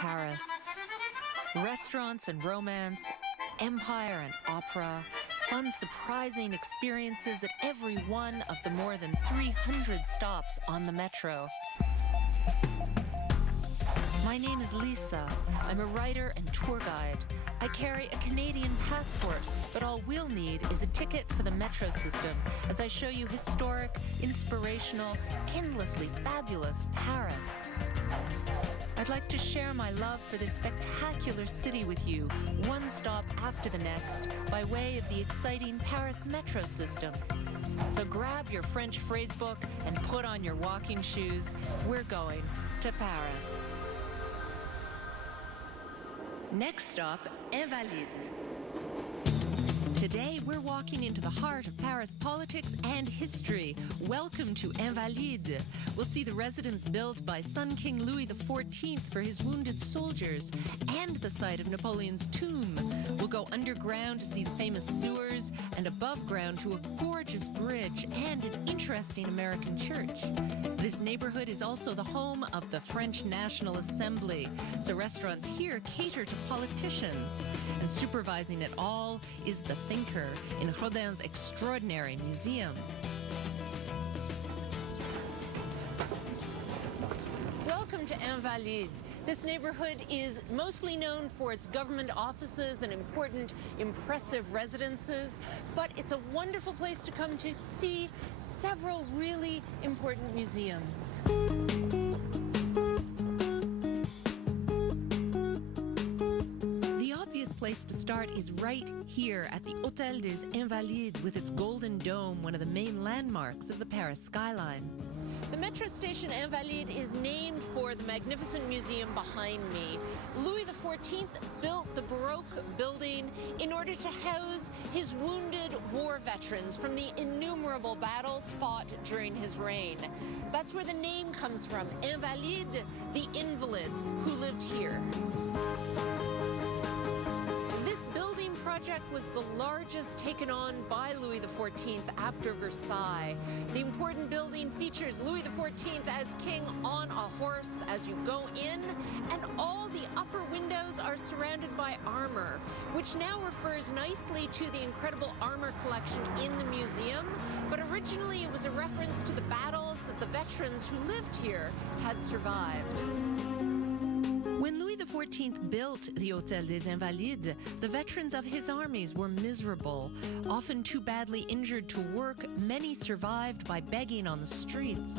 Paris. Restaurants and romance, empire and opera, fun, surprising experiences at every one of the more than 300 stops on the metro. My name is Lisa. I'm a writer and tour guide. I carry a Canadian passport, but all we'll need is a ticket for the metro system as I show you historic, inspirational, endlessly fabulous Paris. I'd like to share my love for this spectacular city with you, one stop after the next, by way of the exciting Paris metro system. So grab your French phrasebook and put on your walking shoes. We're going to Paris. Next stop, Invalides. Today, we're walking into the heart of Paris politics and history. Welcome to Invalides. We'll see the residence built by Sun King Louis XIV for his wounded soldiers and the site of Napoleon's tomb. We'll go underground to see the famous sewers and above ground to a gorgeous bridge and an interesting American church. This neighborhood is also the home of the French National Assembly, so restaurants here cater to politicians. And supervising it all is the thinker in Rodin's extraordinary museum. Welcome to Invalides. This neighborhood is mostly known for its government offices and important, impressive residences, but it's a wonderful place to come to see several really important museums. The obvious place to start is right here at the Hôtel des Invalides with its golden dome, one of the main landmarks of the Paris skyline. The metro station Invalides is named for the magnificent museum behind me. Louis XIV built the Baroque building in order to house his wounded war veterans from the innumerable battles fought during his reign. That's where the name comes from, Invalides, the invalids who lived here. This building project was the largest taken on by Louis XIV after Versailles. The important building features Louis XIV as king on a horse as you go in, and all the upper windows are surrounded by armor, which now refers nicely to the incredible armor collection in the museum, but originally it was a reference to the battles that the veterans who lived here had survived. When Louis XIV built the Hôtel des Invalides, the veterans of his armies were miserable. Often too badly injured to work, many survived by begging on the streets.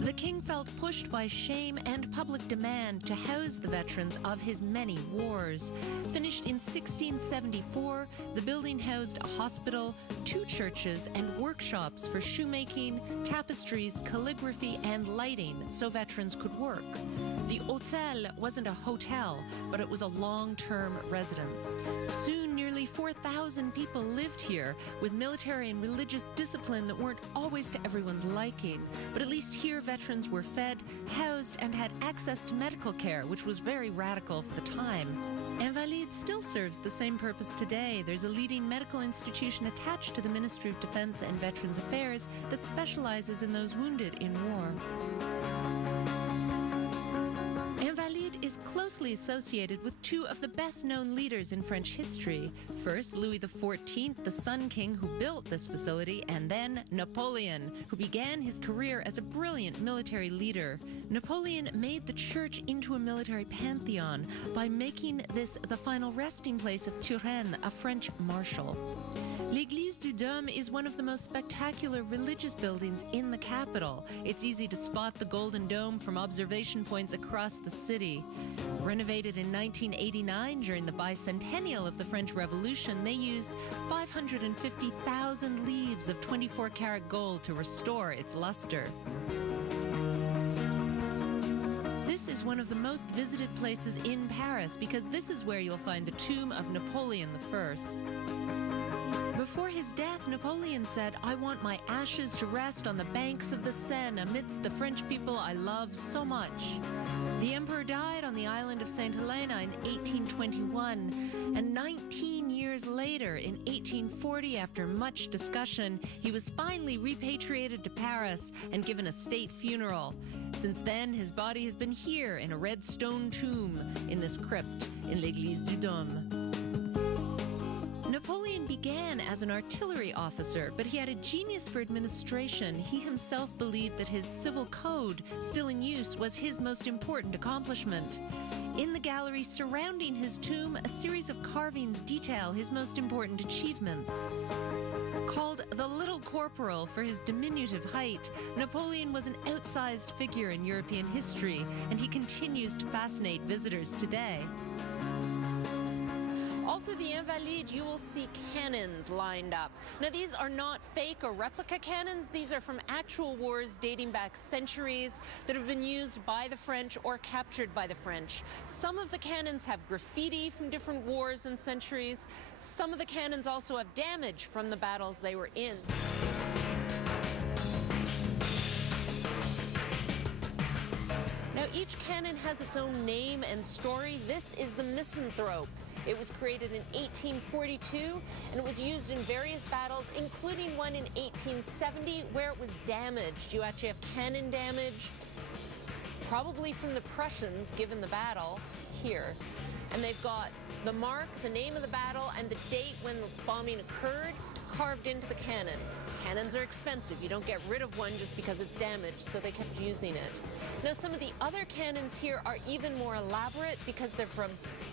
The king felt pushed by shame and public demand to house the veterans of his many wars. Finished in 1674, the building housed a hospital, 2 churches, and workshops for shoemaking, tapestries, calligraphy, and lighting so veterans could work. The Hôtel wasn't a hotel, but it was a long-term residence. Soon, nearly 4,000 people lived here with military and religious discipline that weren't always to everyone's liking. But at least here, veterans were fed, housed, and had access to medical care, which was very radical for the time. Invalides still serves the same purpose today. There's a leading medical institution attached to the Ministry of Defense and Veterans Affairs that specializes in those wounded in war. Invalides is closely associated with 2 of the best-known leaders in French history. First, Louis XIV, the Sun King who built this facility, and then Napoleon, who began his career as a brilliant military leader. Napoleon made the church into a military pantheon by making this the final resting place of Turenne, a French marshal. L'Église du Dôme is one of the most spectacular religious buildings in the capital. It's easy to spot the Golden Dome from observation points across the city. Renovated in 1989 during the bicentennial of the French Revolution, they used 550,000 leaves of 24-karat gold to restore its luster. This is one of the most visited places in Paris because this is where you'll find the tomb of Napoleon I. Before his death, Napoleon said, "I want my ashes to rest on the banks of the Seine amidst the French people I love so much." The emperor died on the island of St. Helena in 1821, and 19 7 years later, in 1840, after much discussion, he was finally repatriated to Paris and given a state funeral. Since then, his body has been here in a red stone tomb in this crypt in l'Église du Dôme. Napoleon began as an artillery officer, but he had a genius for administration. He himself believed that his civil code, still in use, was his most important accomplishment. In the gallery surrounding his tomb, a series of carvings detail his most important achievements. Called the Little Corporal for his diminutive height, Napoleon was an outsized figure in European history, and he continues to fascinate visitors today. All through the Invalides, you will see cannons lined up. Now, these are not fake or replica cannons. These are from actual wars dating back centuries that have been used by the French or captured by the French. Some of the cannons have graffiti from different wars and centuries. Some of the cannons also have damage from the battles they were in. Now, each cannon has its own name and story. This is the misanthrope. It was created in 1842, and it was used in various battles, including one in 1870 where it was damaged. You actually have cannon damage, probably from the Prussians, given the battle, here. And they've got the mark, the name of the battle, and the date when the bombing occurred carved into the cannon. Cannons are expensive. You don't get rid of one just because it's damaged, so they kept using it. Now, some of the other cannons here are even more elaborate because they're from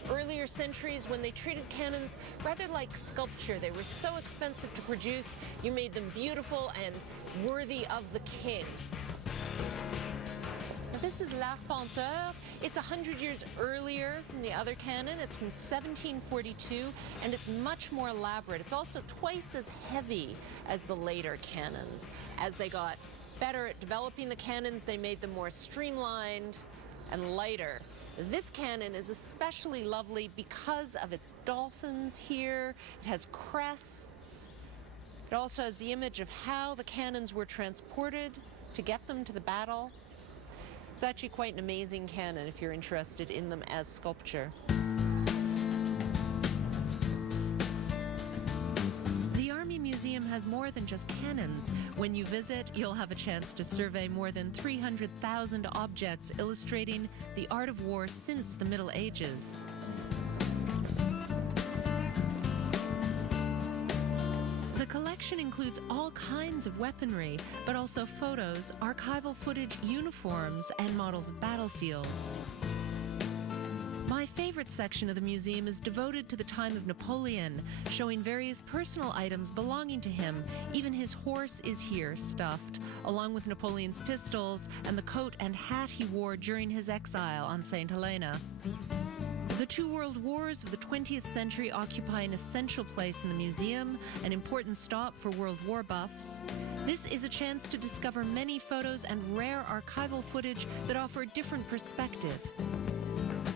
earlier centuries when they treated cannons rather like sculpture. They were so expensive to produce, you made them beautiful and worthy of the king. Now, this is l'Arpenteur. It's 100 years earlier from the other cannon. It's from 1742, and it's much more elaborate. It's also twice as heavy as the later cannons. As they got better at developing the cannons, they made them more streamlined and lighter. This cannon is especially lovely because of its dolphins here. It has crests. It also has the image of how the cannons were transported to get them to the battle. It's actually quite an amazing cannon if you're interested in them as sculpture. The Army Museum has more than just cannons. When you visit, you'll have a chance to survey more than 300,000 objects illustrating the art of war since the Middle Ages. The collection includes all kinds of weaponry, but also photos, archival footage, uniforms, and models of battlefields. My favorite section of the museum is devoted to the time of Napoleon, showing various personal items belonging to him. Even his horse is here, stuffed, along with Napoleon's pistols and the coat and hat he wore during his exile on St. Helena. The two world wars of the 20th century occupy an essential place in the museum, an important stop for World War buffs. This is a chance to discover many photos and rare archival footage that offer a different perspective.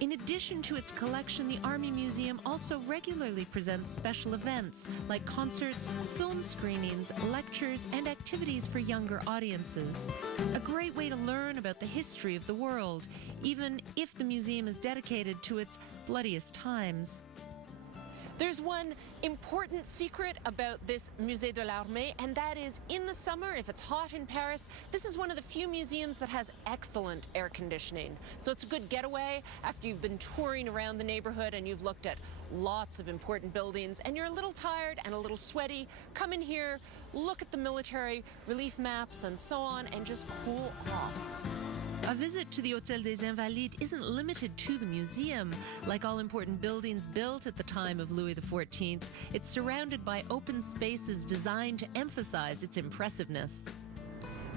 In addition to its collection, the Army Museum also regularly presents special events like concerts, film screenings, lectures, and activities for younger audiences. A great way to learn about the history of the world, even if the museum is dedicated to its bloodiest times. There's one important secret about this Musée de l'Armée, and that is in the summer, if it's hot in Paris, this is one of the few museums that has excellent air conditioning. So it's a good getaway after you've been touring around the neighborhood and you've looked at lots of important buildings and you're a little tired and a little sweaty. Come in here, look at the military relief maps and so on, and just cool off. A visit to the Hôtel des Invalides isn't limited to the museum. Like all important buildings built at the time of Louis XIV, it's surrounded by open spaces designed to emphasize its impressiveness.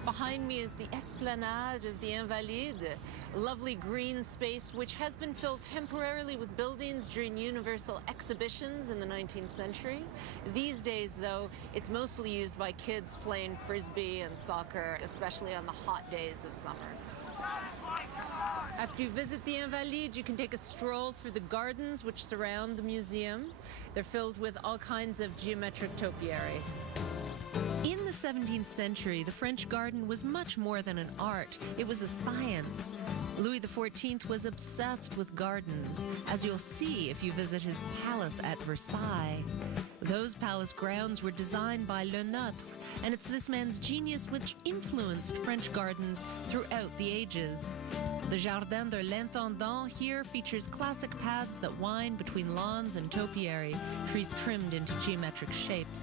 Behind me is the Esplanade of the Invalides, a lovely green space which has been filled temporarily with buildings during universal exhibitions in the 19th century. These days, though, it's mostly used by kids playing frisbee and soccer, especially on the hot days of summer. After you visit the Invalides, you can take a stroll through the gardens which surround the museum. They're filled with all kinds of geometric topiary. In the 17th century, the French garden was much more than an art. It was a science. Louis XIV was obsessed with gardens, as you'll see if you visit his palace at Versailles. Those palace grounds were designed by Le Notre, and it's this man's genius which influenced French gardens throughout the ages. The Jardin de l'Intendant here features classic paths that wind between lawns and topiary, trees trimmed into geometric shapes.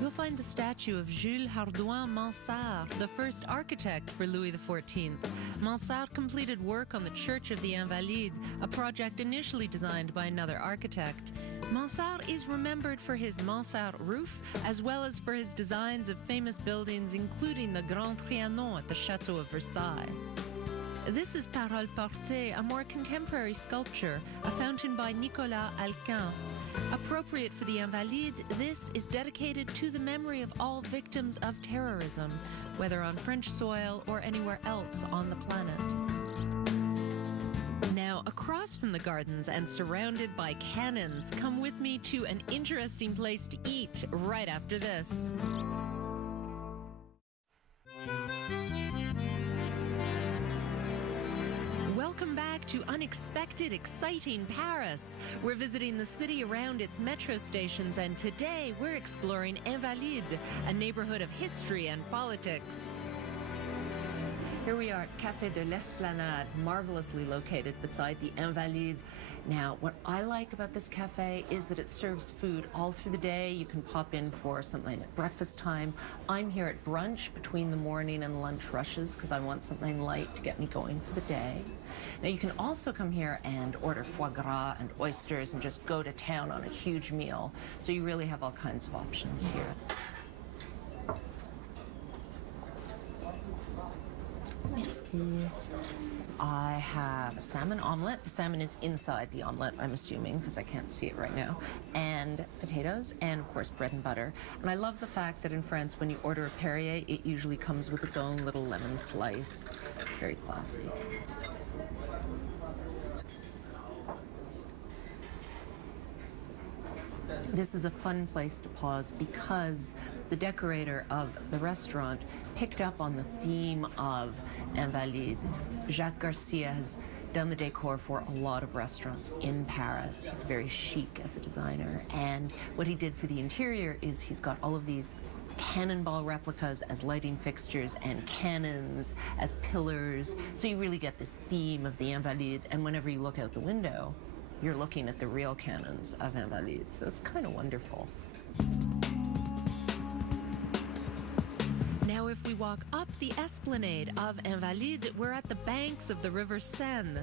You'll find the statue of Jules Hardouin Mansart, the first architect for Louis XIV. Mansart completed work on the Church of the Invalides, a project initially designed by another architect. Mansart is remembered for his mansard roof, as well as for his designs of famous buildings, including the Grand Trianon at the Château of Versailles. This is Parole Portée, a more contemporary sculpture, a fountain by Nicolas Alquin. Appropriate for the Invalides, this is dedicated to the memory of all victims of terrorism, whether on French soil or anywhere else on the planet. Now, across from the gardens and surrounded by cannons, come with me to an interesting place to eat right after this. Welcome back to unexpected, exciting Paris. We're visiting the city around its metro stations, and today we're exploring Invalides, a neighborhood of history and politics. Here we are at Café de l'Esplanade, marvelously located beside the Invalides. Now, what I like about this cafe is that it serves food all through the day. You can pop in for something at breakfast time. I'm here at brunch between the morning and lunch rushes because I want something light to get me going for the day. Now, you can also come here and order foie gras and oysters and just go to town on a huge meal. So you really have all kinds of options here. Merci. I have a salmon omelet. The salmon is inside the omelet, I'm assuming, because I can't see it right now. And potatoes, and of course bread and butter. And I love the fact that in France, when you order a Perrier, it usually comes with its own little lemon slice. Very classy. This is a fun place to pause because the decorator of the restaurant picked up on the theme of Invalides. Jacques Garcia has done the decor for a lot of restaurants in Paris. He's very chic as a designer, and what he did for the interior is he's got all of these cannonball replicas as lighting fixtures and cannons as pillars, so you really get this theme of the Invalides, and whenever you look out the window, you're looking at the real cannons of Invalides, so it's kind of wonderful. Now, if we walk up the esplanade of Invalides, we're at the banks of the River Seine.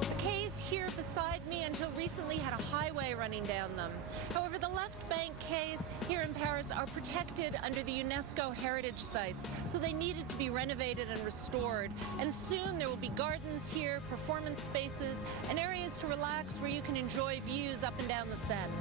The quays here beside me until recently had a highway running down them. However, the left bank quays here in Paris are protected under the UNESCO heritage sites, so they needed to be renovated and restored. And soon there will be gardens here, performance spaces, and areas to relax where you can enjoy views up and down the Seine.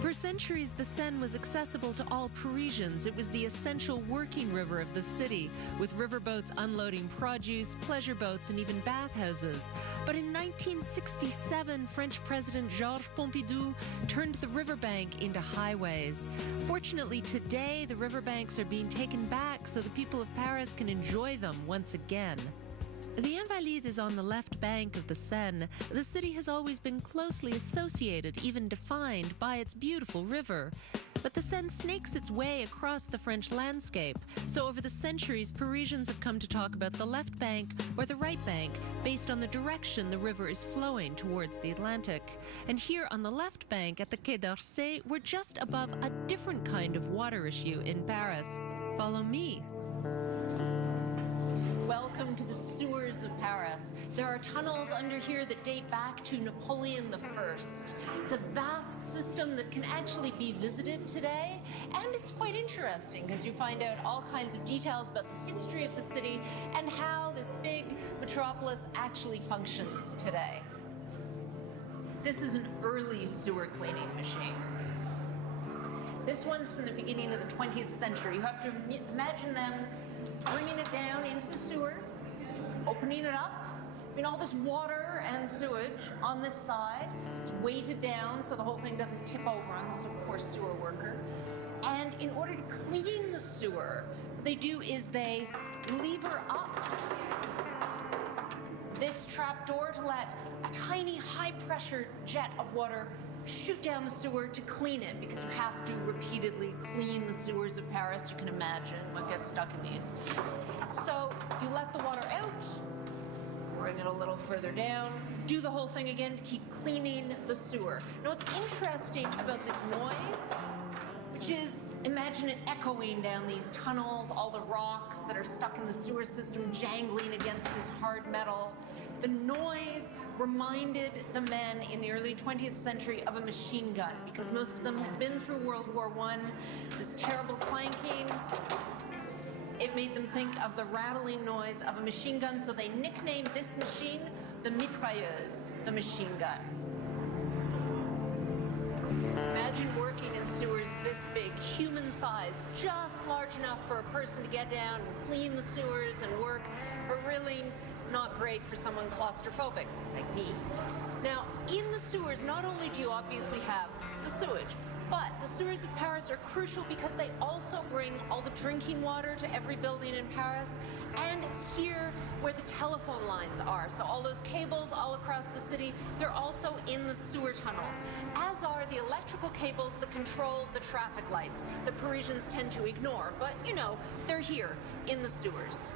For centuries, the Seine was accessible to all Parisians. It was the essential working river of the city, with riverboats unloading produce, pleasure boats, and even bathhouses. But in 1967, French President Georges Pompidou turned the riverbank into highways. Fortunately, today, the riverbanks are being taken back so the people of Paris can enjoy them once again. The Invalides is on the left bank of the Seine. The city has always been closely associated, even defined, by its beautiful river. But the Seine snakes its way across the French landscape, so over the centuries, Parisians have come to talk about the left bank or the right bank, based on the direction the river is flowing towards the Atlantic. And here on the left bank at the Quai d'Orsay, we're just above a different kind of water issue in Paris. Follow me. Welcome to the sewers of Paris. There are tunnels under here that date back to Napoleon I. It's a vast system that can actually be visited today, and it's quite interesting because you find out all kinds of details about the history of the city and how this big metropolis actually functions today. This is an early sewer cleaning machine. This one's from the beginning of the 20th century. You have to imagine them bringing it down into the sewers, opening it up. I mean, all this water and sewage on this side. It's weighted down so the whole thing doesn't tip over on the poor sewer worker. And in order to clean the sewer, what they do is they lever up this trapdoor to let a tiny high-pressure jet of water shoot down the sewer to clean it, because you have to repeatedly clean the sewers of Paris. You can imagine what gets stuck in these. So you let the water out, bring it a little further down, do the whole thing again to keep cleaning the sewer. Now, what's interesting about this noise, which is, imagine it echoing down these tunnels, all the rocks that are stuck in the sewer system jangling against this hard metal. The noise reminded the men in the early 20th century of a machine gun, because most of them had been through World War I. This terrible clanking, it made them think of the rattling noise of a machine gun, so they nicknamed this machine the mitrailleuse, the machine gun. Imagine working in sewers this big, human size, just large enough for a person to get down and clean the sewers and work, but really not great for someone claustrophobic like me. Now, in the sewers, not only do you obviously have the sewage, but the sewers of Paris are crucial because they also bring all the drinking water to every building in Paris, and it's here where the telephone lines are. So all those cables all across the city, they're also in the sewer tunnels, as are the electrical cables that control the traffic lights that Parisians tend to ignore. But, you know, they're here in the sewers.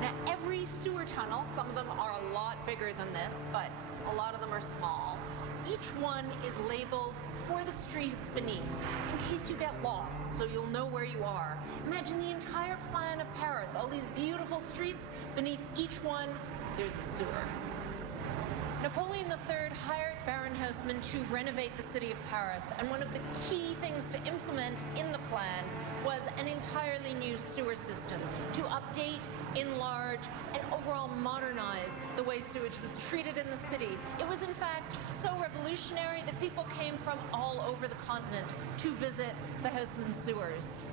Now, every sewer tunnel, some of them are a lot bigger than this, but a lot of them are small. Each one is labeled for the street it's beneath, in case you get lost, so you'll know where you are. Imagine the entire plan of Paris, all these beautiful streets. Beneath each one, there's a sewer. Napoleon III hired Baron Haussmann to renovate the city of Paris, and one of the key things to implement in the plan was an entirely new sewer system to update, enlarge, and overall modernize the way sewage was treated in the city. It was in fact so revolutionary that people came from all over the continent to visit the Haussmann sewers.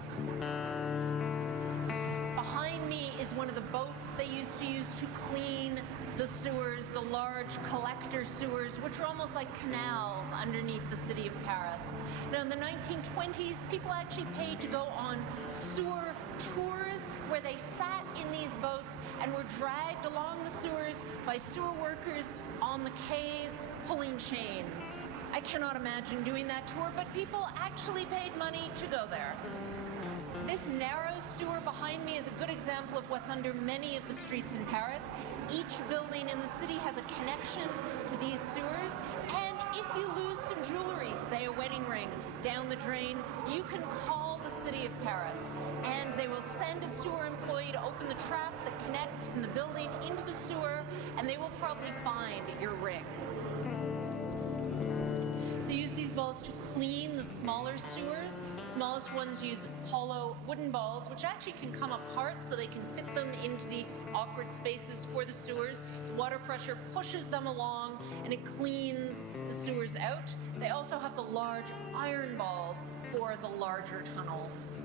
Behind me is one of the boats they used to use to clean the sewers, the large collector sewers, which are almost like canals underneath the city of Paris. Now, in the 1920s, people actually paid to go on sewer tours where they sat in these boats and were dragged along the sewers by sewer workers on the quays pulling chains. I cannot imagine doing that tour, but people actually paid money to go there. This narrow sewer behind me is a good example of what's under many of the streets in Paris. Each building in the city has a connection to these sewers, and if you lose some jewelry, say a wedding ring, down the drain, you can call the city of Paris, and they will send a sewer employee to open the trap that connects from the building into the sewer, and they will probably find your ring. They use these balls to clean the smaller sewers. The smallest ones use hollow wooden balls, which actually can come apart so they can fit them into the awkward spaces for the sewers. The water pressure pushes them along and it cleans the sewers out. They also have the large iron balls for the larger tunnels.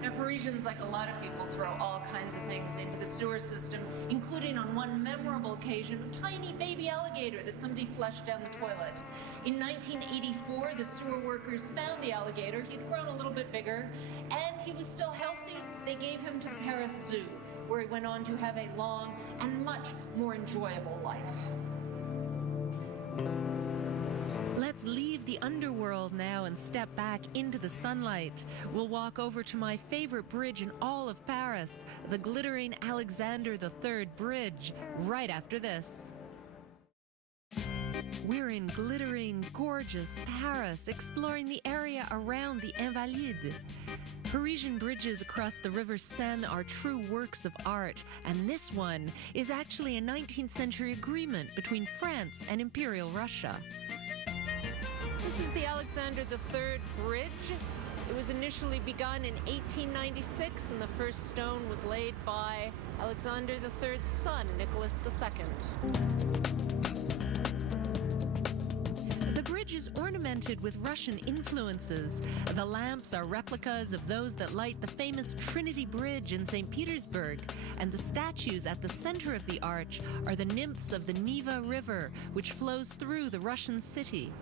Now, Parisians, like a lot of people, throw all kinds of things into the sewer system, including on one memorable occasion, a tiny baby alligator that somebody flushed down the toilet. In 1984, the sewer workers found the alligator. He'd grown a little bit bigger, and he was still healthy. They gave him to the Paris Zoo, where he went on to have a long and much more enjoyable life. Let's leave the underworld now and step back into the sunlight. We'll walk over to my favorite bridge in all of Paris, the glittering Alexander III Bridge, right after this. We're in glittering, gorgeous Paris, exploring the area around the Invalides. Parisian bridges across the River Seine are true works of art, and this one is actually a 19th century agreement between France and Imperial Russia. This is the Alexander III Bridge. It was initially begun in 1896, and the first stone was laid by Alexander III's son, Nicholas II. The bridge is ornamented with Russian influences. The lamps are replicas of those that light the famous Trinity Bridge in St. Petersburg, and the statues at the center of the arch are the nymphs of the Neva River, which flows through the Russian city.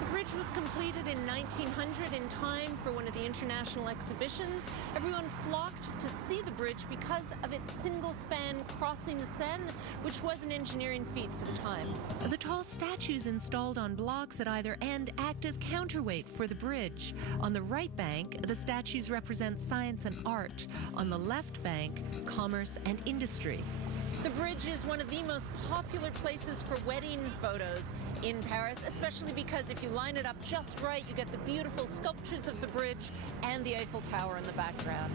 The bridge bridge was completed in 1900 in time for one of the international exhibitions. Everyone flocked to see the bridge because of its single span crossing the Seine, which was an engineering feat for the time. The tall statues installed on blocks at either end act as counterweight for the bridge. On the right bank, the statues represent science and art. On the left bank, commerce and industry. The bridge is one of the most popular places for wedding photos in Paris, especially because if you line it up just right, you get the beautiful sculptures of the bridge and the Eiffel Tower in the background.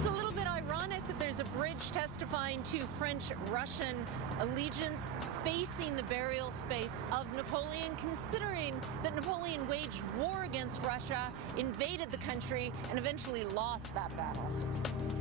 It's a little bit ironic that there's a bridge testifying to French-Russian allegiance facing the burial space of Napoleon, considering that Napoleon waged war against Russia, invaded the country, and eventually lost that battle.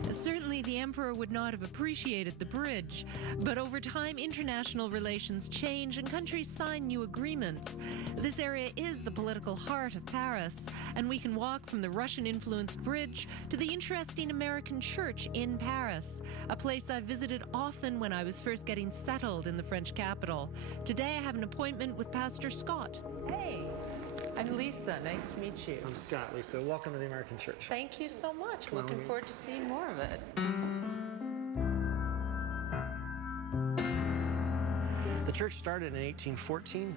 Certainly, the emperor would not have appreciated the bridge, but over time, international relations change and countries sign new agreements. This area is the political heart of Paris, and we can walk from the Russian-influenced bridge to the interesting American church in Paris, a place I visited often when I was first getting settled in the French capital. Today, I have an appointment with Pastor Scott. Hey, I'm Lisa. Nice to meet you. I'm Scott, Lisa. Welcome to the American Church. Thank you so much. Looking forward to seeing more of it. The church started in 1814,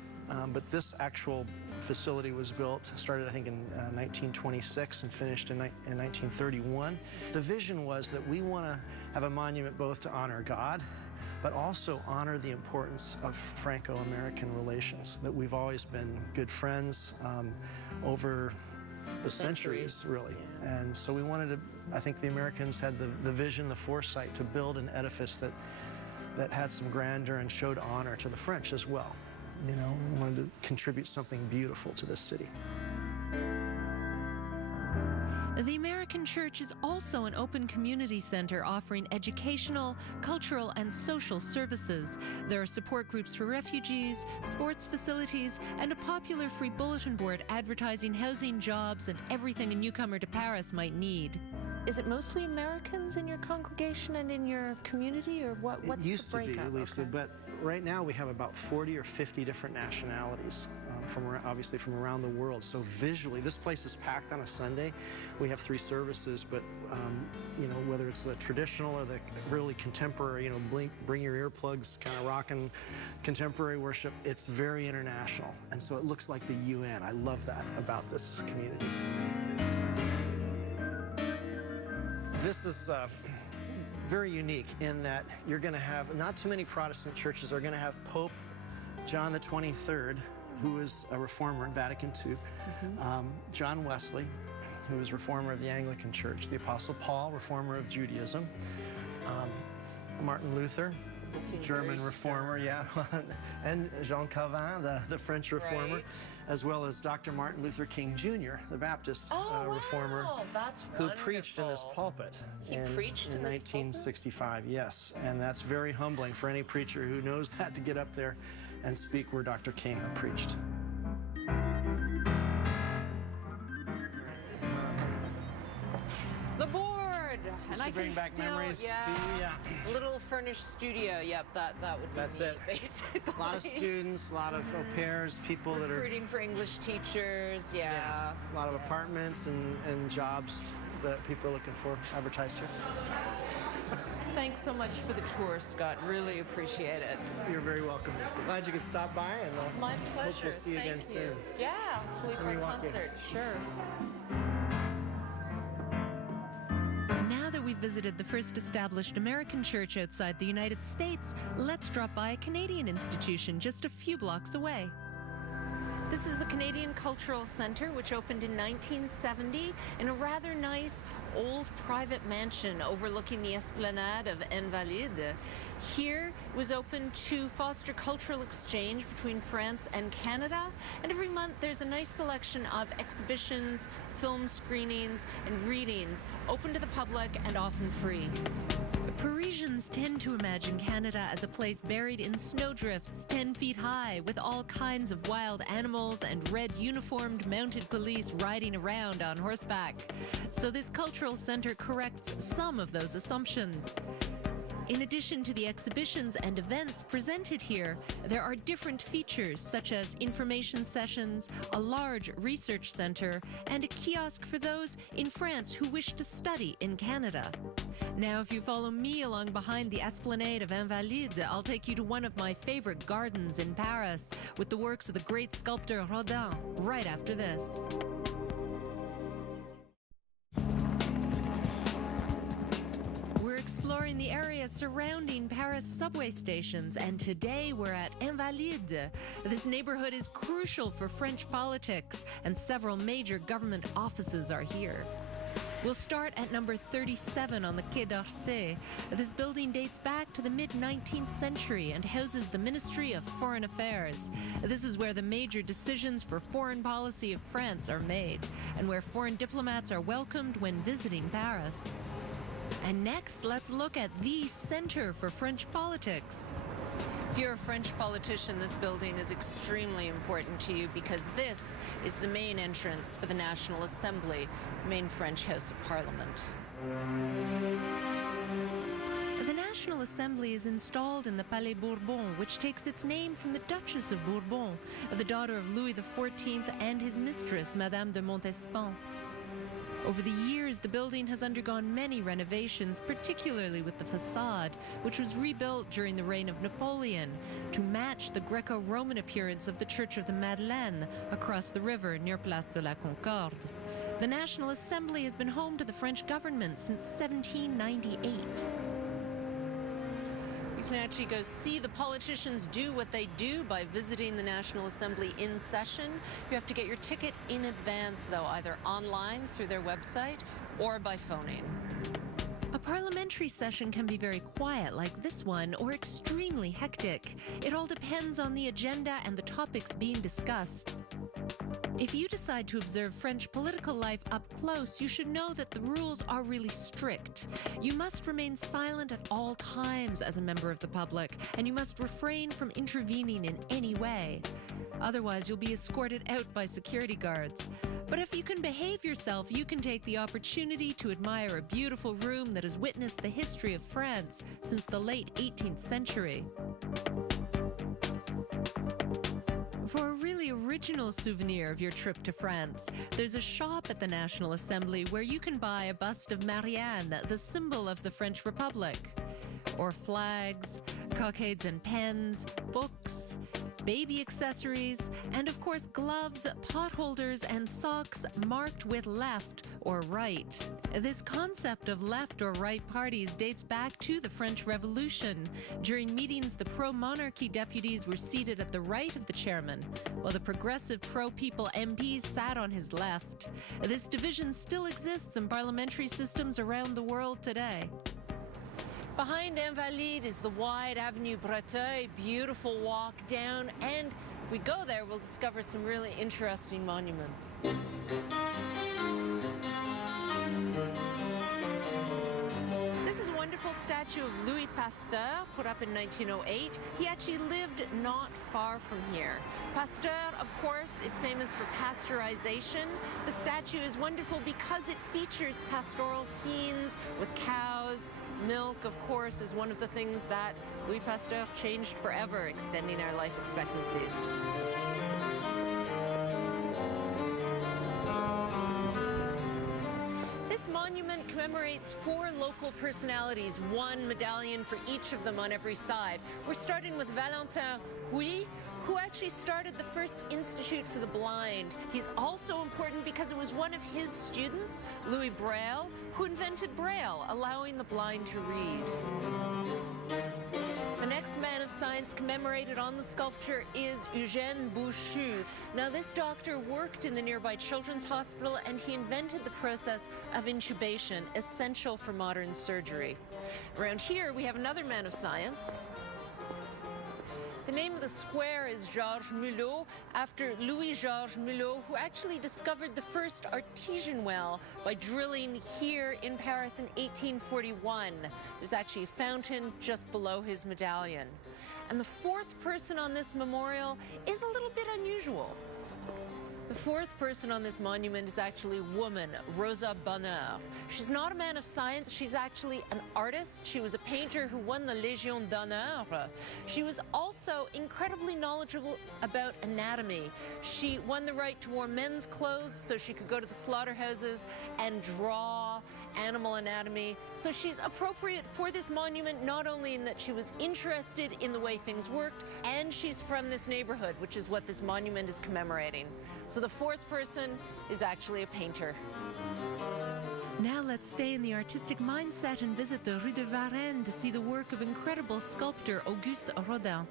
but this actual facility was started I think in 1926 and finished in 1931. The vision was that we want to have a monument both to honor God, but also honor the importance of Franco-American relations, that we've always been good friends over the centuries, really. Yeah. And so we wanted to, I think the Americans had the vision, the foresight to build an edifice that had some grandeur and showed honor to the French as well. You know, we wanted to contribute something beautiful to this city. The American Church is also an open community center offering educational, cultural, and social services. There are support groups for refugees, sports facilities, and a popular free bulletin board advertising housing, jobs, and everything a newcomer to Paris might need. Is it mostly Americans in your congregation and in your community, or what's the breakup? It used to be, Lisa, okay. But right now we have about 40 or 50 different nationalities, obviously from around the world. So visually, this place is packed on a Sunday. We have 3 services, but you know, whether it's the traditional or the really contemporary, you know, bring your earplugs, kind of rockin' contemporary worship, it's very international. And so it looks like the UN. I love that about this community. This is very unique in that you're going to have, not too many Protestant churches are going to have Pope John the 23rd, who is a reformer in Vatican II, John Wesley, who is reformer of the Anglican Church, the Apostle Paul, reformer of Judaism, Martin Luther, German reformer, yeah, and Jean Calvin, the French reformer. Right. As well as Dr. Martin Luther King Jr., the Baptist reformer, That's who preached in this pulpit He preached in this pulpit? 1965, yes. And that's very humbling for any preacher who knows that, to get up there and speak where Dr. King preached. The board! And To I bring can back still, memories to you, yeah. Little furnished studio, yep, that would be That's me, it. basically. A lot of students, a lot of au pairs, people that are... Recruiting for English teachers, yeah. A lot of apartments and jobs that people are looking for advertised here. Thanks so much for the tour, Scott. Really appreciate it. You're very welcome, Lisa. Glad you could stop by, and My pleasure. hope we'll see you Thank again soon. Yeah, hopefully for Let a me walk you. concert. Sure. Now that we've visited the first established American church outside the United States, let's drop by a Canadian institution just a few blocks away. This is the Canadian Cultural Centre, which opened in 1970 in a rather nice old private mansion overlooking the Esplanade of Invalides. Here it was open to foster cultural exchange between France and Canada, and every month there's a nice selection of exhibitions, film screenings, and readings open to the public and often free. Parisians tend to imagine Canada as a place buried in snowdrifts 10 feet high, with all kinds of wild animals and red uniformed mounted police riding around on horseback. So this cultural center corrects some of those assumptions. In addition to the exhibitions and events presented here, there are different features such as information sessions, a large research center, and a kiosk for those in France who wish to study in Canada. Now, if you follow me along behind the Esplanade of Invalides, I'll take you to one of my favorite gardens in Paris with the works of the great sculptor Rodin right after this. We're exploring the area surrounding Paris subway stations, and today we're at Invalides. This neighborhood is crucial for French politics, and several major government offices are here. We'll start at number 37 on the Quai d'Orsay. This building dates back to the mid-19th century and houses the Ministry of Foreign Affairs. This is where the major decisions for foreign policy of France are made, and where foreign diplomats are welcomed when visiting Paris. And next, let's look at the center for French politics. If you're a French politician, this building is extremely important to you because this is the main entrance for the National Assembly, the main French House of Parliament. The National Assembly is installed in the Palais Bourbon, which takes its name from the Duchess of Bourbon, the daughter of Louis XIV and his mistress, Madame de Montespan. Over the years, the building has undergone many renovations, particularly with the facade, which was rebuilt during the reign of Napoleon to match the Greco-Roman appearance of the Church of the Madeleine across the river near Place de la Concorde. The National Assembly has been home to the French government since 1798. You can actually go see the politicians do what they do by visiting the National Assembly in session. You have to get your ticket in advance, though, either online through their website or by phoning. A parliamentary session can be very quiet like this one, or extremely hectic. It all depends on the agenda and the topics being discussed. If you decide to observe French political life up close, you should know that the rules are really strict. You must remain silent at all times as a member of the public, and you must refrain from intervening in any way. Otherwise, you'll be escorted out by security guards. But if you can behave yourself, you can take the opportunity to admire a beautiful room that has witnessed the history of France since the late 18th century. For a really original souvenir of your trip to France, there's a shop at the National Assembly where you can buy a bust of Marianne, the symbol of the French Republic, or flags, cockades and pens, books, baby accessories, and of course gloves, pot holders, and socks marked with left or right. This concept of left or right parties dates back to the French Revolution. During meetings, the pro-monarchy deputies were seated at the right of the chairman, while the progressive pro-people MPs sat on his left. This division still exists in parliamentary systems around the world today. Behind Invalides is the wide Avenue Breteuil, beautiful walk down, and if we go there, we'll discover some really interesting monuments. This is a wonderful statue of Louis Pasteur, put up in 1908. He actually lived not far from here. Pasteur, of course, is famous for pasteurization. The statue is wonderful because it features pastoral scenes with cows. Milk, of course, is one of the things that Louis Pasteur changed forever, extending our life expectancies. This monument commemorates 4 local personalities, one medallion for each of them on every side. We're starting with Valentin Houy, who actually started the first Institute for the Blind. He's also important because it was one of his students, Louis Braille, who invented Braille, allowing the blind to read. The next man of science commemorated on the sculpture is Eugène Bouchu. Now, this doctor worked in the nearby children's hospital, and he invented the process of intubation, essential for modern surgery. Around here, we have another man of science. The name of the square is Georges Mulot, after Louis-Georges Mulot, who actually discovered the first artesian well by drilling here in Paris in 1841. There's actually a fountain just below his medallion. And the 4th person on this memorial is a little bit unusual. The The fourth person on this monument is actually a woman, Rosa Bonheur. She's not a man of science, she's actually an artist. She was a painter who won the Légion d'honneur. She was also incredibly knowledgeable about anatomy. She won the right to wear men's clothes so she could go to the slaughterhouses and draw animal anatomy. So she's appropriate for this monument, not only in that she was interested in the way things worked, and she's from this neighborhood, which is what this monument is commemorating. So the fourth person is actually a painter. Now let's stay in the artistic mindset and visit the Rue de Varennes to see the work of incredible sculptor Auguste Rodin.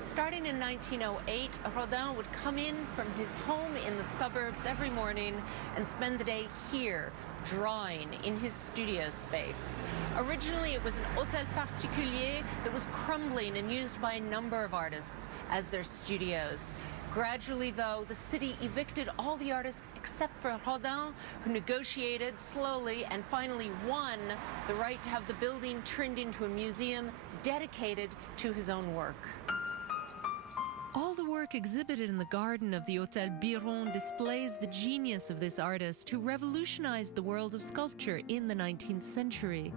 Starting in 1908, Rodin would come in from his home in the suburbs every morning and spend the day here, drawing in his studio space. Originally, it was an hôtel particulier that was crumbling and used by a number of artists as their studios. Gradually, though, the city evicted all the artists except for Rodin, who negotiated slowly and finally won the right to have the building turned into a museum dedicated to his own work. All the work exhibited in the garden of the Hôtel Biron displays the genius of this artist who revolutionized the world of sculpture in the 19th century.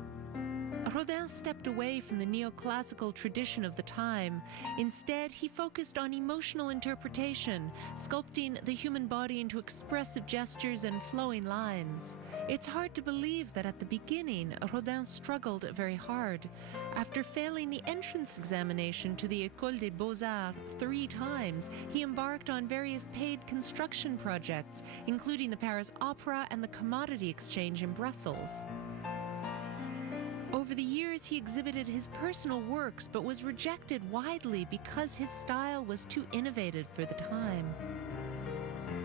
Rodin stepped away from the neoclassical tradition of the time. Instead, he focused on emotional interpretation, sculpting the human body into expressive gestures and flowing lines. It's hard to believe that at the beginning, Rodin struggled very hard. After failing the entrance examination to the École des Beaux-Arts 3 times, he embarked on various paid construction projects, including the Paris Opera and the Commodity Exchange in Brussels. Over the years, he exhibited his personal works, but was rejected widely because his style was too innovative for the time.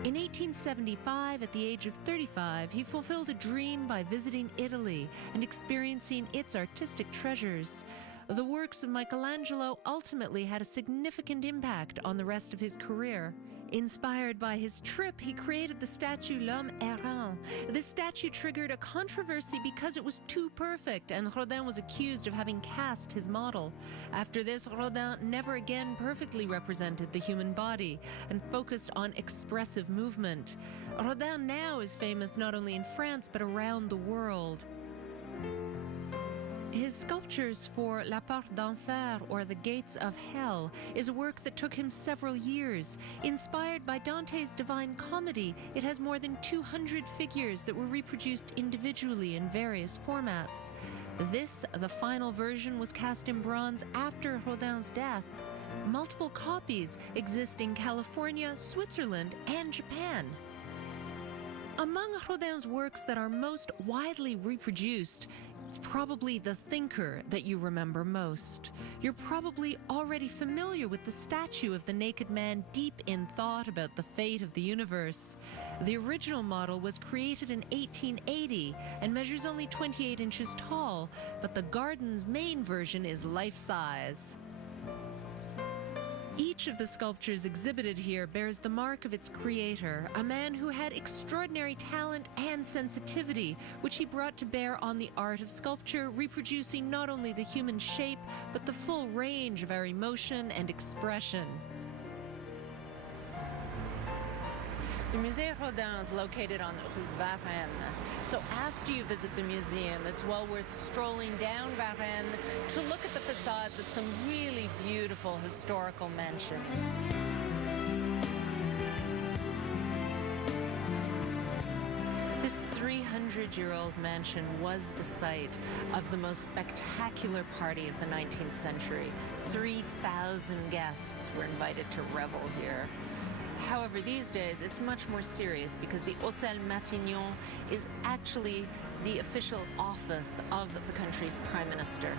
In 1875, at the age of 35, he fulfilled a dream by visiting Italy and experiencing its artistic treasures. The works of Michelangelo ultimately had a significant impact on the rest of his career. Inspired by his trip, he created the statue L'Homme Errant. This statue triggered a controversy because it was too perfect, and Rodin was accused of having cast his model. After this, Rodin never again perfectly represented the human body and focused on expressive movement. Rodin now is famous not only in France but around the world. His sculptures for La Porte d'Enfer, or The Gates of Hell, is a work that took him several years. Inspired by Dante's Divine Comedy, it has more than 200 figures that were reproduced individually in various formats. This, the final version, was cast in bronze after Rodin's death. Multiple copies exist in California, Switzerland, and Japan. Among Rodin's works that are most widely reproduced, it's probably The Thinker that you remember most. You're probably already familiar with the statue of the naked man deep in thought about the fate of the universe. The original model was created in 1880 and measures only 28 inches tall, but the garden's main version is life-size. Each of the sculptures exhibited here bears the mark of its creator, a man who had extraordinary talent and sensitivity, which he brought to bear on the art of sculpture, reproducing not only the human shape, but the full range of our emotion and expression. The Musée Rodin is located on Rue Varennes. So after you visit the museum, it's well worth strolling down Varennes to look at the facades of some really beautiful historical mansions. This 300-year-old mansion was the site of the most spectacular party of the 19th century. 3,000 guests were invited to revel here. However, these days, it's much more serious because the Hôtel Matignon is actually the official office of the country's prime minister.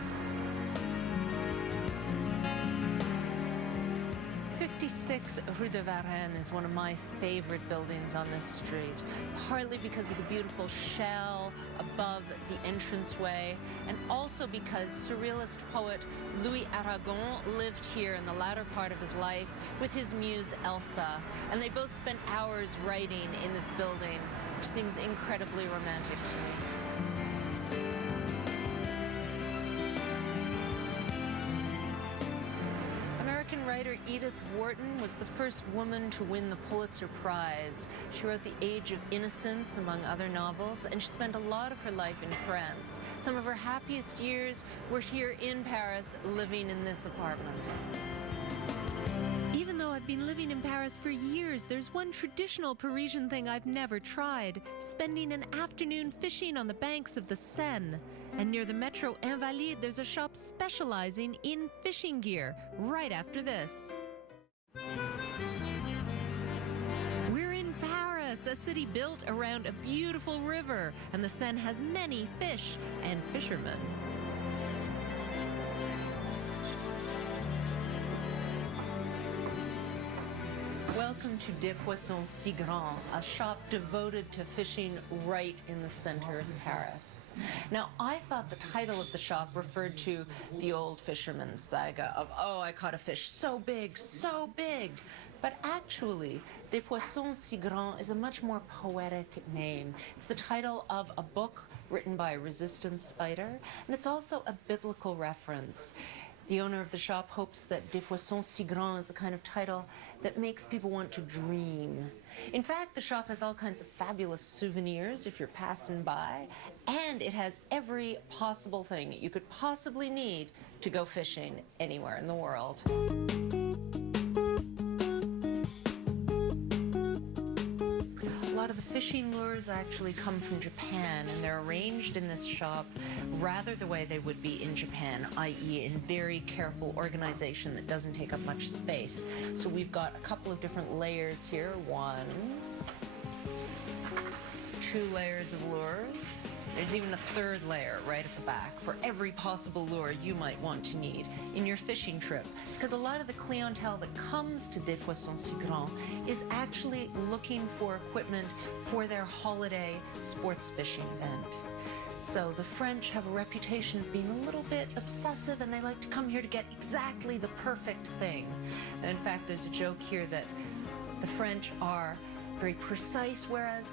56 Rue de Varennes is one of my favorite buildings on this street, partly because of the beautiful shell above the entranceway, and also because surrealist poet Louis Aragon lived here in the latter part of his life with his muse Elsa, and they both spent hours writing in this building, which seems incredibly romantic to me. American writer writer Edith Wharton was the first woman to win the Pulitzer Prize. She wrote The Age of Innocence, among other novels, and she spent a lot of her life in France. Some of her happiest years were here in Paris, living in this apartment. Even though I've been living in Paris for years, there's one traditional Parisian thing I've never tried: spending an afternoon fishing on the banks of the Seine. And near the Metro Invalides, there's a shop specializing in fishing gear, right after this. We're in Paris, a city built around a beautiful river, and the Seine has many fish and fishermen. Welcome to Des Poissons Si Grands, a shop devoted to fishing right in the center of Paris. Now, I thought the title of the shop referred to the old fisherman's saga of, oh, I caught a fish so big, so big. But actually, Des Poissons Si Grands is a much more poetic name. It's the title of a book written by a resistance fighter, and it's also a biblical reference. The owner of the shop hopes that Des Poissons Si Grands is the kind of title that makes people want to dream. In fact, the shop has all kinds of fabulous souvenirs if you're passing by, and it has every possible thing you could possibly need to go fishing anywhere in the world. A lot of the fishing lures actually come from Japan, and they're arranged in this shop rather the way they would be in Japan, i.e. in very careful organization that doesn't take up much space. So we've got a couple of different layers here. 1, 2 layers of lures. There's even a 3rd layer right at the back for every possible lure you might want to need in your fishing trip. Because a lot of the clientele that comes to Des Poissons Si Grands is actually looking for equipment for their holiday sports fishing event. So the French have a reputation of being a little bit obsessive, and they like to come here to get exactly the perfect thing. And in fact, there's a joke here that the French are very precise, whereas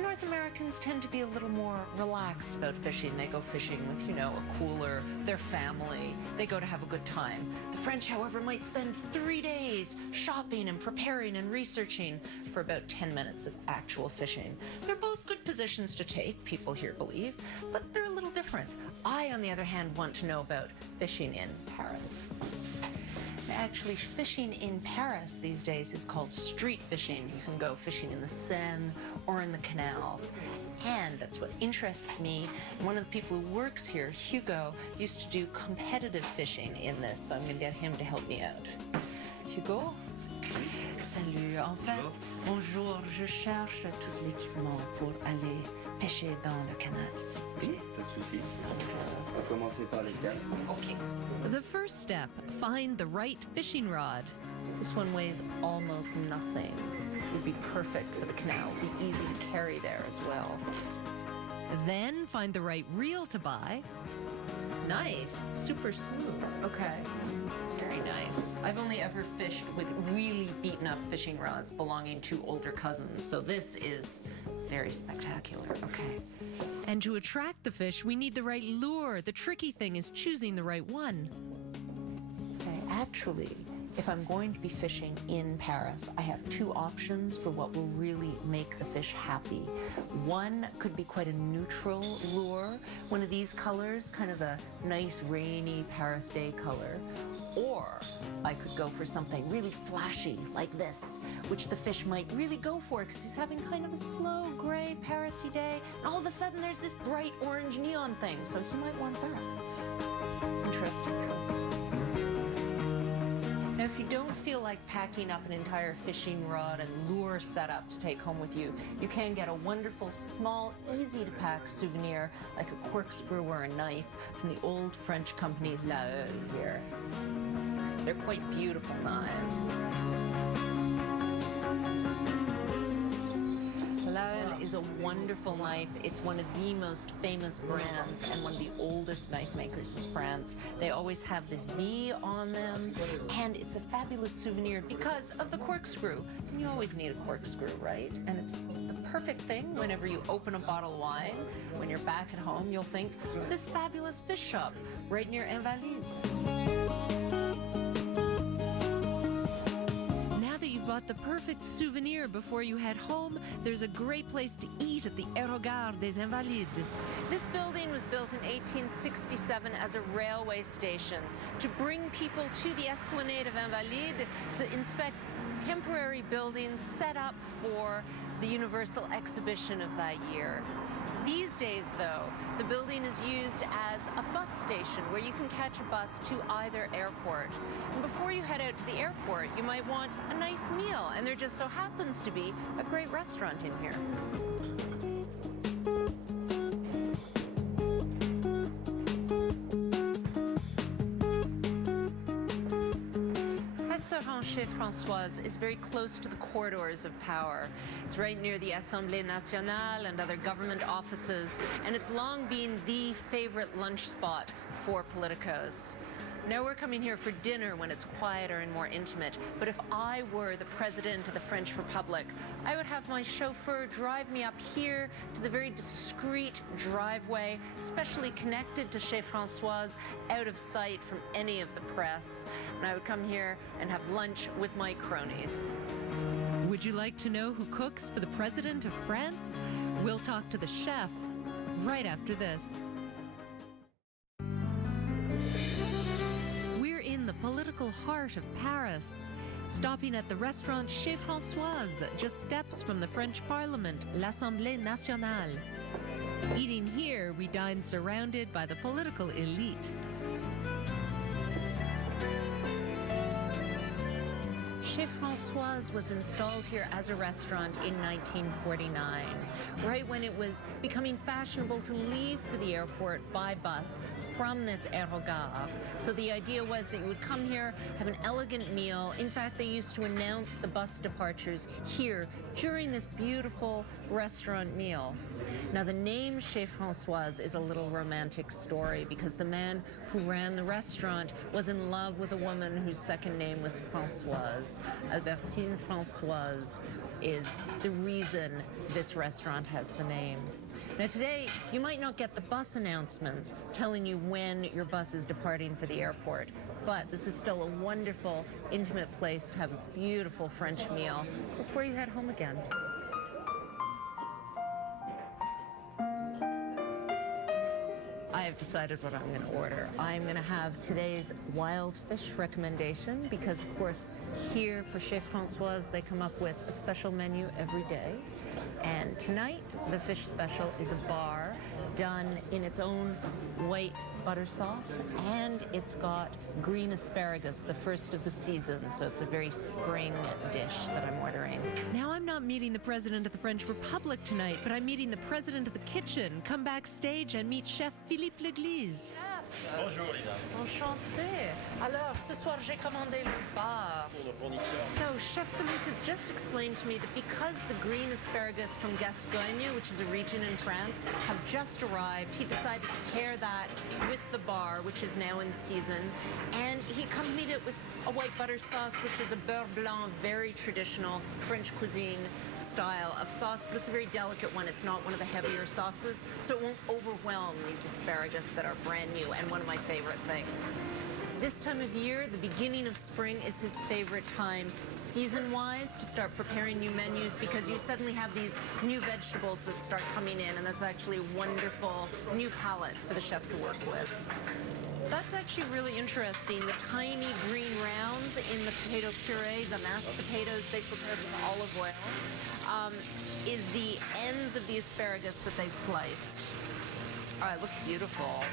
North Americans tend to be a little more relaxed about fishing. They go fishing with, you know, a cooler, their family. They go to have a good time. The French, however, might spend 3 days shopping and preparing and researching for about 10 minutes of actual fishing. They're both good positions to take, people here believe, but they're a little different. I, on the other hand, want to know about fishing in Paris. Actually, fishing in Paris these days is called street fishing. You can go fishing in the Seine or in the canals. And that's what interests me. One of the people who works here, Hugo, used to do competitive fishing in this, so I'm going to get him to help me out. Hugo? Salut. En fait, bonjour, je cherche tout l'équipement pour aller pêcher dans le canal, s'il vous plaît. Pas de souci. On va commencer par les câbles. Okay. The first step, find the right fishing rod. This one weighs almost nothing. It would be perfect for the canal. It would be easy to carry there as well. Then find the right reel to buy. Nice. Super smooth. Okay. Very nice. I've only ever fished with really beaten up fishing rods belonging to older cousins, so this is very spectacular. Okay. And to attract the fish, we need the right lure. The tricky thing is choosing the right one. Okay. Actually, if I'm going to be fishing in Paris, I have 2 options for what will really make the fish happy. One could be quite a neutral lure, one of these colors, kind of a nice rainy Paris day color. Or I could go for something really flashy like this, which the fish might really go for because he's having kind of a slow, gray, Paris-y day. And all of a sudden there's this bright orange neon thing, so he might want that. Interesting choice. Now, if you don't feel like packing up an entire fishing rod and lure setup to take home with you, you can get a wonderful, small, easy-to-pack souvenir like a corkscrew or a knife from the old French company La Heure here. They're quite beautiful knives. La Heure is a wonderful knife. It's one of the most famous brands and one of the oldest knife makers in France. They always have this bee on them, and it's a fabulous souvenir because of the corkscrew. And you always need a corkscrew, right? And it's the perfect thing whenever you open a bottle of wine. When you're back at home, you'll think, this fabulous fish shop right near Invalides. you've bought the perfect souvenir before you head home, there's a great place to eat at the Gare des Invalides. This building was built in 1867 as a railway station to bring people to the Esplanade of Invalides to inspect temporary buildings set up for the Universal Exhibition of that year. These days, though, the building is used as a bus station where you can catch a bus to either airport. And before you head out to the airport, you might want a nice meal, and there just so happens to be a great restaurant in here. Restaurant Chez Françoise is very close to the corridors of power. It's right near the Assemblée Nationale and other government offices, and it's long been the favorite lunch spot for politicos. Now we're coming here for dinner when it's quieter and more intimate, but if I were the president of the French Republic, I would have my chauffeur drive me up here to the very discreet driveway, specially connected to Chez Françoise, out of sight from any of the press. And I would come here and have lunch with my cronies. Would you like to know who cooks for the President of France? We'll talk to the chef right after this. We're in the political heart of Paris, stopping at the restaurant Chez Françoise, just steps from the French Parliament, l'Assemblée Nationale. Eating here, we dine surrounded by the political elite. Chez Françoise was installed here as a restaurant in 1949, right when it was becoming fashionable to leave for the airport by bus from this aérogare. So the idea was that you would come here, have an elegant meal. In fact, they used to announce the bus departures here during this beautiful restaurant meal. Now, the name Chez Françoise is a little romantic story because the man who ran the restaurant was in love with a woman whose second name was Françoise. Albertine Françoise is the reason this restaurant has the name. Now today, you might not get the bus announcements telling you when your bus is departing for the airport, but this is still a wonderful, intimate place to have a beautiful French meal before you head home again. I have decided what I'm going to order. I'm going to have today's wild fish recommendation because, of course, here for Chez Françoise, they come up with a special menu every day. And tonight, the fish special is a bar done in its own white butter sauce, and it's got green asparagus, the first of the season, so it's a very spring dish that I'm ordering. Now I'm not meeting the President of the French Republic tonight, but I'm meeting the President of the Kitchen. Come backstage and meet Chef Philippe Leglise. Bonjour les dames. Enchanté. Alors, ce soir, j'ai commandé le bar. So, Chef Philippe has just explained to me that because the green asparagus from Gascogne, which is a region in France, have just arrived, he decided to pair that with the bar, which is now in season, and he accompanied it with a white butter sauce, which is a beurre blanc, very traditional French cuisine style of sauce, but it's a very delicate one. It's not one of the heavier sauces, so it won't overwhelm these asparagus that are brand new and one of my favorite things. This time of year, the beginning of spring, is his favorite time, season-wise, to start preparing new menus because you suddenly have these new vegetables that start coming in, and that's actually a wonderful new palette for the chef to work with. That's actually really interesting. The tiny green rounds in the potato puree, the mashed potatoes they prepared with olive oil, is the ends of the asparagus that they've sliced. Oh, it looks beautiful.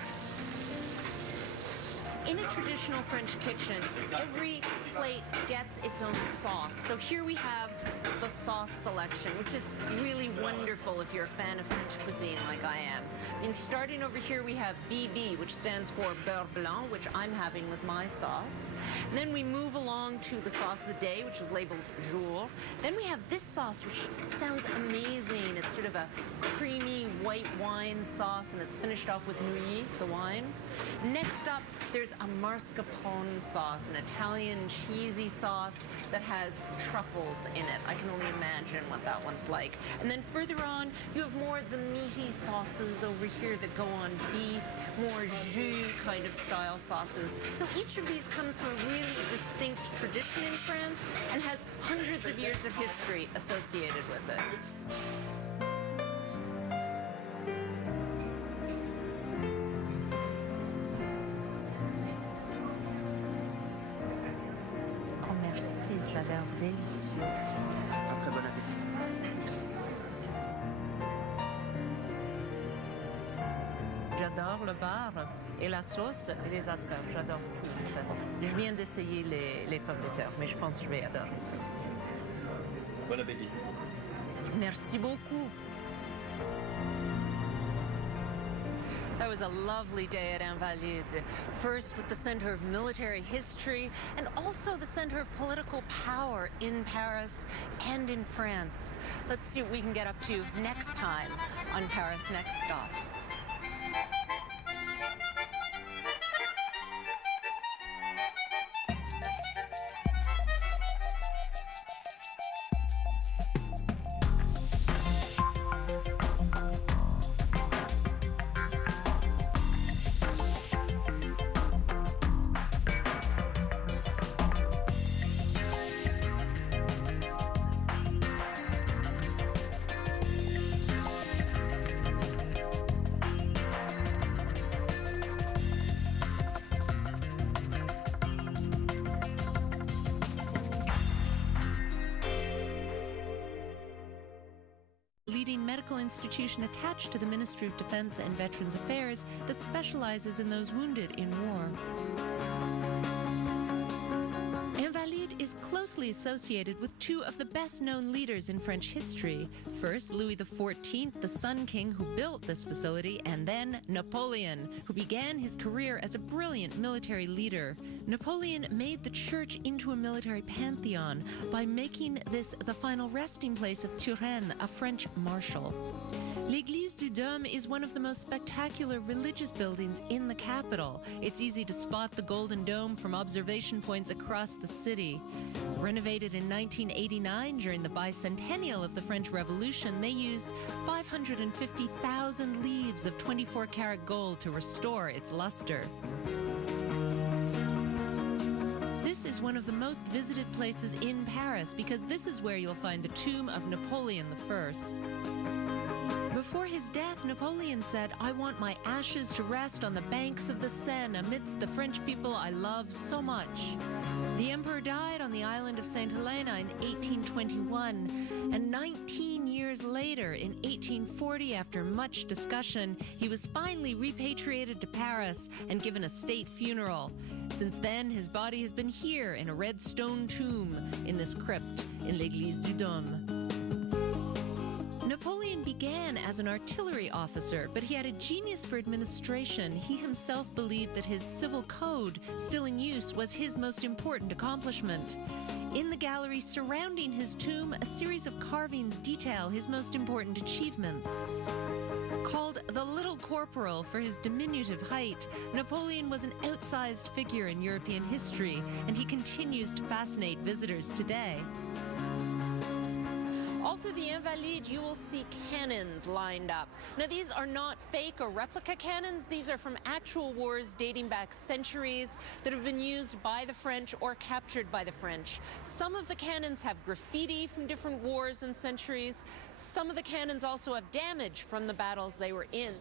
In a traditional French kitchen, every plate gets its own sauce. So here we have the sauce selection, which is really wonderful if you're a fan of French cuisine like I am. And starting over here, we have BB, which stands for beurre blanc, which I'm having with my sauce. And then we move along to the sauce of the day, which is labeled jour. Then we have this sauce, which sounds amazing. It's sort of a creamy white wine sauce, and it's finished off with Nuit, the wine. Next up, there's a mascarpone sauce, an Italian cheesy sauce that has truffles in it. I can only imagine what that one's like. And then further on, you have more of the meaty sauces over here that go on beef, more jus kind of style sauces. So each of these comes from a really distinct tradition in France and has hundreds of years of history associated with it. Oh, merci, ça a l'air délicieux. Un très bon appétit. J'adore le bar et la sauce et les asperges. J'adore tout, en fait. Je viens d'essayer les pommes de terre, mais je pense que je vais adorer ça aussi. Bon appétit. Merci beaucoup. That was a lovely day at Invalides. First with the center of military history and also the center of political power in Paris and in France. Let's see what we can get up to next time on Paris Next Stop. Leading medical institution attached to the Ministry of Defense and Veterans Affairs that specializes in those wounded in war. Invalides is closely associated with two of the best-known leaders in French history. First, Louis XIV, the Sun King who built this facility, and then Napoleon, who began his career as a brilliant military leader. Napoleon made the church into a military pantheon by making this the final resting place of Turenne, a French marshal. L'Église du Dôme is one of the most spectacular religious buildings in the capital. It's easy to spot the Golden Dome from observation points across the city. Renovated in 1989 during the bicentennial of the French Revolution, they used 550,000 leaves of 24-karat gold to restore its luster. This is one of the most visited places in Paris because this is where you'll find the tomb of Napoleon I. Before his death, Napoleon said, "I want my ashes to rest on the banks of the Seine amidst the French people I love so much." The emperor died on the island of St. Helena in 1821, and 19 years later, in 1840, after much discussion, he was finally repatriated to Paris and given a state funeral. Since then, his body has been here in a red stone tomb in this crypt in l'Église du Dôme. Napoleon began as an artillery officer, but he had a genius for administration. He himself believed that his civil code, still in use, was his most important accomplishment. In the gallery surrounding his tomb, a series of carvings detail his most important achievements. Called the Little Corporal for his diminutive height, Napoleon was an outsized figure in European history, and he continues to fascinate visitors today. All through the Invalides, you will see cannons lined up. Now, these are not fake or replica cannons. These are from actual wars dating back centuries that have been used by the French or captured by the French. Some of the cannons have graffiti from different wars and centuries. Some of the cannons also have damage from the battles they were in.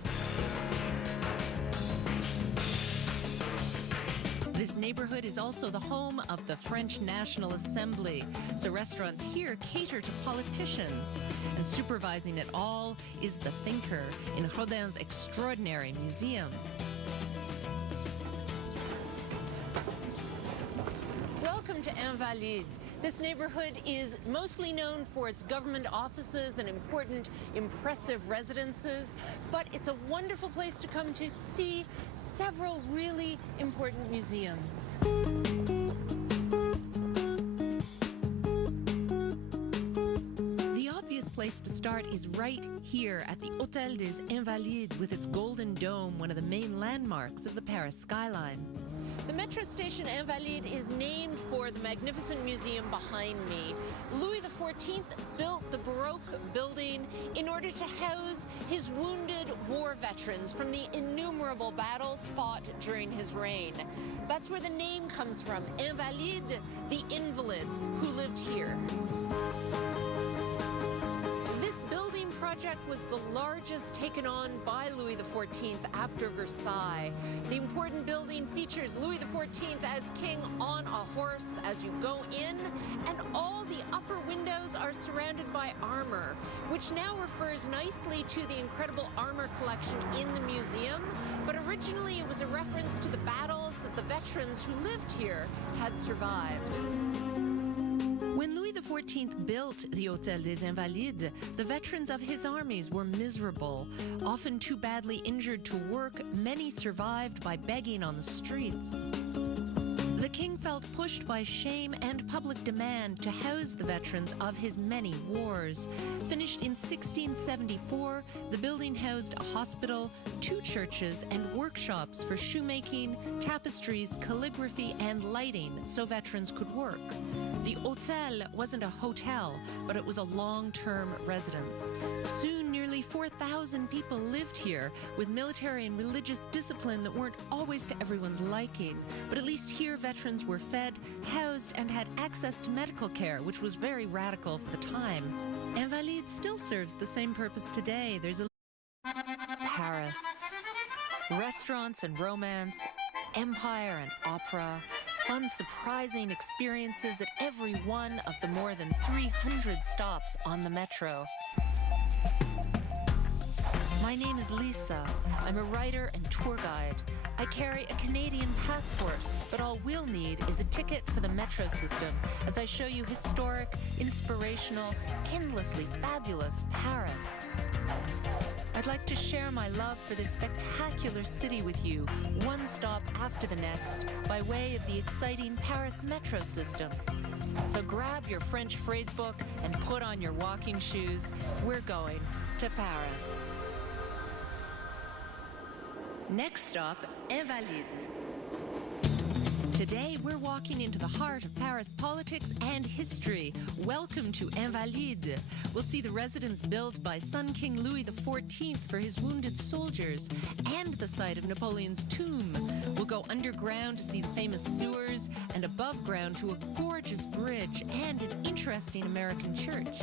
This neighborhood is also the home of the French National Assembly, so restaurants here cater to politicians. And supervising it all is the thinker in Rodin's extraordinary museum. Welcome to Invalides. This neighborhood is mostly known for its government offices and important, impressive residences, but it's a wonderful place to come to see several really important museums. The obvious place to start is right here at the Hôtel des Invalides with its golden dome, one of the main landmarks of the Paris skyline. The metro station Invalides is named for the magnificent museum behind me. Louis XIV built the Baroque building in order to house his wounded war veterans from the innumerable battles fought during his reign. That's where the name comes from, Invalides, the invalids who lived here. This building project was the largest taken on by Louis XIV after Versailles. The important building features Louis XIV as king on a horse as you go in, and all the upper windows are surrounded by armor, which now refers nicely to the incredible armor collection in the museum, but originally it was a reference to the battles that the veterans who lived here had survived. When Louis XIV built the Hôtel des Invalides, the veterans of his armies were miserable. Often too badly injured to work, many survived by begging on the streets. The king felt pushed by shame and public demand to house the veterans of his many wars. Finished in 1674, the building housed a hospital, 2 churches, and workshops for shoemaking, tapestries, calligraphy, and lighting so veterans could work. The Hôtel wasn't a hotel, but it was a long-term residence. Soon, nearly 4,000 people lived here with military and religious discipline that weren't always to everyone's liking. But at least here, veterans were fed, housed, and had access to medical care, which was very radical for the time. Invalides still serves the same purpose today. There's a Paris. Restaurants and romance, empire and opera, fun, surprising experiences at every one of the more than 300 stops on the metro. My name is Lisa. I'm a writer and tour guide. I carry a Canadian passport, but all we'll need is a ticket for the metro system as I show you historic, inspirational, endlessly fabulous Paris. I'd like to share my love for this spectacular city with you, one stop after the next, by way of the exciting Paris metro system. So grab your French phrasebook and put on your walking shoes. We're going to Paris. Next stop, Invalides. Today, we're walking into the heart of Paris politics and history. Welcome to Invalides. We'll see the residence built by Sun King Louis XIV for his wounded soldiers and the site of Napoleon's tomb. We'll go underground to see the famous sewers and above ground to a gorgeous bridge and an interesting American church.